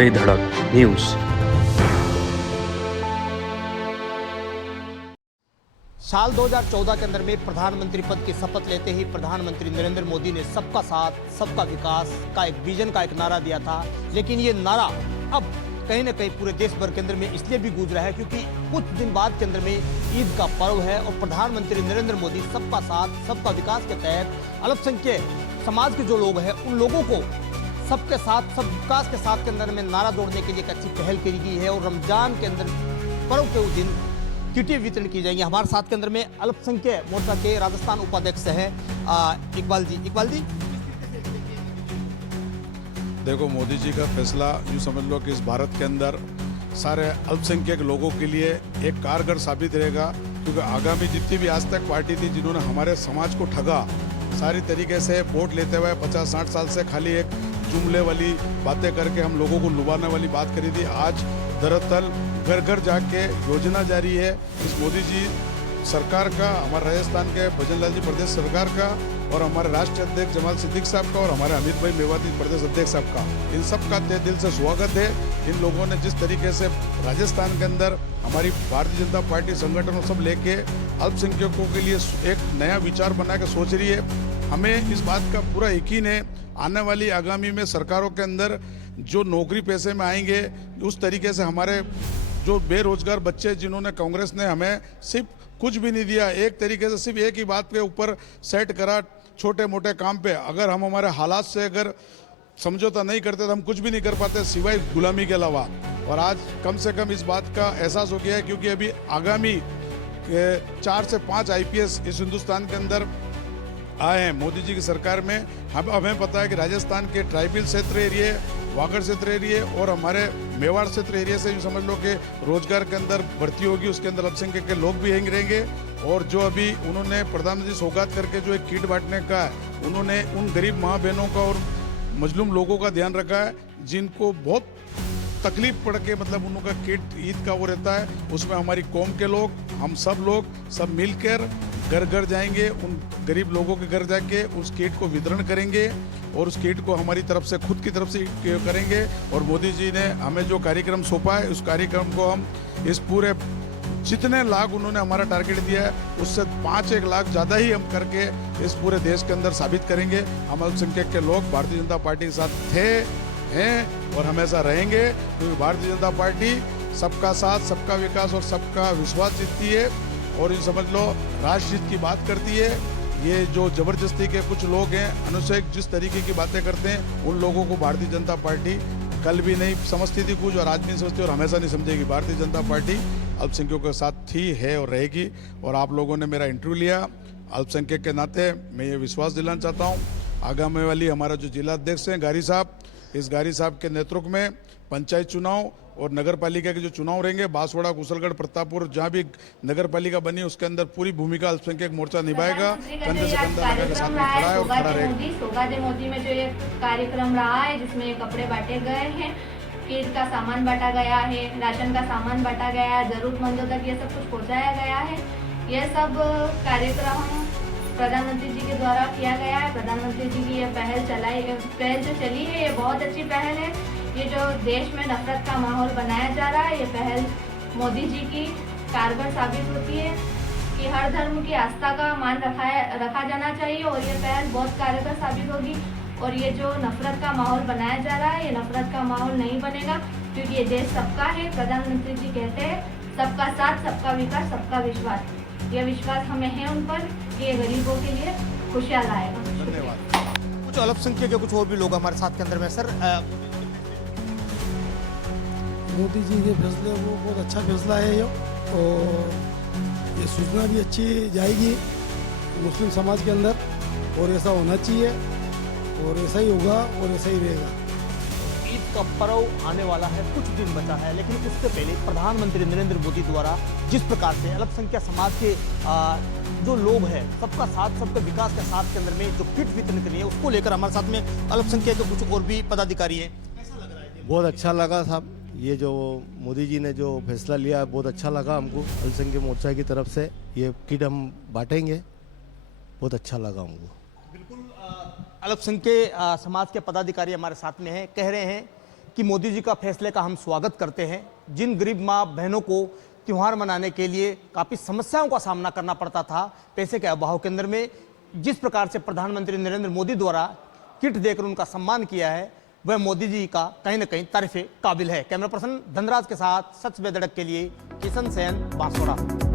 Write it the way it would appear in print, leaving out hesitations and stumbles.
बेधड़क न्यूज। साल 2014 के अंदर में प्रधानमंत्री पद की शपथ लेते ही प्रधानमंत्री नरेंद्र मोदी ने सबका साथ सबका विकास का एक विजन का एक नारा दिया था। लेकिन ये नारा अब कहीं ना कहीं पूरे देश भर के अंदर में इसलिए भी गूंज रहा है क्योंकि कुछ दिन बाद के अंदर में ईद का पर्व है और प्रधानमंत्री नरेंद्र मोदी सबका साथ सबका विकास के तहत अल्पसंख्यक समाज के जो लोग हैं उन लोगों को सबके साथ सब विकास के साथ के अंदर में नारा जोड़ने के लिए एक अच्छी पहल की गई है और रमजान के अंदर पर्व के उस दिन किटें वितरण की जाएंगी। हमारे साथ के अंदर में अल्पसंख्यक मोर्चा के राजस्थान उपाध्यक्ष हैं इकबाल जी। देखो, मोदी जी का फैसला यूँ समझ लो कि इस भारत के अंदर सारे अल्पसंख्यक लोगों के लिए एक कारगर साबित रहेगा, क्योंकि आगामी जितनी भी आज तक पार्टी थी जिन्होंने हमारे समाज को ठगा, सारी तरीके से वोट लेते हुए 50-60 साल से खाली एक जुमले वाली बातें करके हम लोगों को लुभाने वाली बात करी थी, आज दरअसल घर घर जाके योजना जारी है इस मोदी जी सरकार का, हमारे राजस्थान के भजनलाल जी प्रदेश सरकार का और हमारे राष्ट्रीय अध्यक्ष जमाल सिद्दीकी साहब का और हमारे अमित भाई मेवाती प्रदेश अध्यक्ष साहब का, इन सब का तहे दिल से स्वागत है। इन लोगों ने जिस तरीके से राजस्थान के अंदर हमारी भारतीय जनता पार्टी संगठनों सब लेके अल्पसंख्यकों के लिए एक नया विचार बना के सोच रही है, हमें इस बात का पूरा यकीन है आने वाली आगामी में सरकारों के अंदर जो नौकरी पैसे में आएंगे, उस तरीके से हमारे जो बेरोजगार बच्चे जिन्होंने कांग्रेस ने हमें सिर्फ कुछ भी नहीं दिया, एक तरीके से सिर्फ एक ही बात के ऊपर सेट करा छोटे मोटे काम पे, अगर हम हमारे हालात से अगर समझौता नहीं करते तो हम कुछ भी नहीं कर पाते सिवाय गुलामी के अलावा। और आज कम से कम इस बात का एहसास हो गया है, क्योंकि अभी आगामी 4 से 5 IPS इस हिंदुस्तान के अंदर आए हैं मोदी जी की सरकार में। हमें पता है कि राजस्थान के ट्राइबल क्षेत्र एरिया, वागड़ क्षेत्र एरिया और हमारे मेवाड़ क्षेत्र एरिया से यूँ समझ लो कि रोजगार के अंदर भर्ती होगी, उसके अंदर अल्पसंख्यक के लोग भी रहेंगे। और जो अभी उन्होंने प्रधानमंत्री सौगात करके जो एक किट बांटने का है, उन्होंने उन गरीब माँ बहनों का और मजलूम लोगों का ध्यान रखा है जिनको बहुत तकलीफ पड़ के मतलब उनका किट ईद का वो रहता है, उसमें हमारी कौम के लोग, हम सब लोग सब मिलकर घर घर जाएंगे, उन गरीब लोगों के घर जाके उस किट को वितरण करेंगे और उस किट को हमारी तरफ से खुद की तरफ से करेंगे। और मोदी जी ने हमें जो कार्यक्रम सौंपा है उस कार्यक्रम को हम इस पूरे जितने लाख उन्होंने हमारा टारगेट दिया है उससे 5-1 लाख ज़्यादा ही हम करके इस पूरे देश के अंदर साबित करेंगे। हम अल्पसंख्यक के लोग भारतीय जनता पार्टी के साथ थे, हैं और हमेशा रहेंगे, क्योंकि भारतीय जनता पार्टी सबका साथ सबका विकास और सबका विश्वास जीतती है और ये समझ लो राष्ट्रहित की बात करती है। ये जो जबरदस्ती के कुछ लोग हैं अनुच्छेद जिस तरीके की बातें करते हैं, उन लोगों को भारतीय जनता पार्टी कल भी नहीं समझती थी कुछ और आज भी नहीं समझती और हमेशा नहीं समझेगी। भारतीय जनता पार्टी अल्पसंख्यकों के साथ थी, है और रहेगी। और आप लोगों ने मेरा इंटरव्यू लिया, अल्पसंख्यक के नाते मैं ये विश्वास दिलाना चाहता हूँ आगामी वाली हमारा जो जिला अध्यक्ष हैं गारी साहब, इस गारी साहब के नेतृत्व में पंचायत चुनाव और नगर पालिका के जो चुनाव रहेंगे, बांसवाड़ा, कुशलगढ़, प्रतापपुर, जहाँ भी नगर पालिका बनी उसके अंदर पूरी भूमिका अल्पसंख्यक मोर्चा निभाएगा, कंधे से कंधा लगा के साथ में खड़ा है और खड़ा रहेगा। सौगात मोदी में जो ये कार्यक्रम रहा है जिसमें कपड़े बांटे गए हैं, किट का सामान बांटा गया है, राशन का सामान बांटा गया है, जरूरतमंदों तक ये सब कुछ पहुँचाया गया है। यह सब कार्यक्रम प्रधानमंत्री जी के द्वारा किया गया है। प्रधानमंत्री जी की यह पहल जो चली है ये बहुत अच्छी पहल है। ये जो देश में नफरत का माहौल बनाया जा रहा है, ये पहल मोदी जी की कारगर साबित होती है कि हर धर्म की आस्था का मान रखा जाना चाहिए और ये पहल बहुत कारगर साबित होगी। और ये जो नफरत का माहौल बनाया जा रहा है, ये नफरत का माहौल नहीं बनेगा, क्योंकि ये देश सबका है। प्रधानमंत्री जी कहते हैं सबका साथ सबका विकास सबका विश्वास, यह विश्वास हमें है उन पर कि ये गरीबों के लिए खुशियाँ लाएगा। धन्यवाद। कुछ अल्पसंख्यक के कुछ और भी लोग हमारे साथ के अंदर में। सर, मोदी जी के फैसले वो बहुत अच्छा फैसला है ये, और ये सूचना भी अच्छी जाएगी मुस्लिम समाज के अंदर और ऐसा होना चाहिए और ऐसा ही होगा और ऐसा ही रहेगा। ईद का पर्व आने वाला है, कुछ दिन बचा है, लेकिन उससे पहले प्रधानमंत्री नरेंद्र मोदी द्वारा जिस प्रकार से अल्पसंख्यक समाज के जो लोग हैं सबका साथ सबका विकास के साथ के अंदर में जो किट वितरण करी है उसको लेकर हमारे साथ में अल्पसंख्यक के कुछ और भी पदाधिकारी हैं। कैसा लग रहा है? बहुत अच्छा लगा साहब, ये जो मोदी जी ने जो फैसला लिया बहुत अच्छा लगा हमको। अल्पसंख्यक मोर्चा की तरफ से ये किट हम बांटेंगे, बहुत अच्छा लगा हमको। बिल्कुल, अल्पसंख्यक समाज के पदाधिकारी हमारे साथ में हैं, कह रहे हैं कि मोदी जी का फैसले का हम स्वागत करते हैं। जिन गरीब माँ बहनों को त्यौहार मनाने के लिए काफ़ी समस्याओं का सामना करना पड़ता था पैसे के अभाव के अंदर में, जिस प्रकार से प्रधानमंत्री नरेंद्र मोदी द्वारा किट देकर उनका सम्मान किया है, वह मोदी जी का कहीं ना कहीं तारीफ काबिल है। कैमरा पर्सन धनराज के साथ सच बेधड़क के लिए किशन सेन, बांसवाड़ा।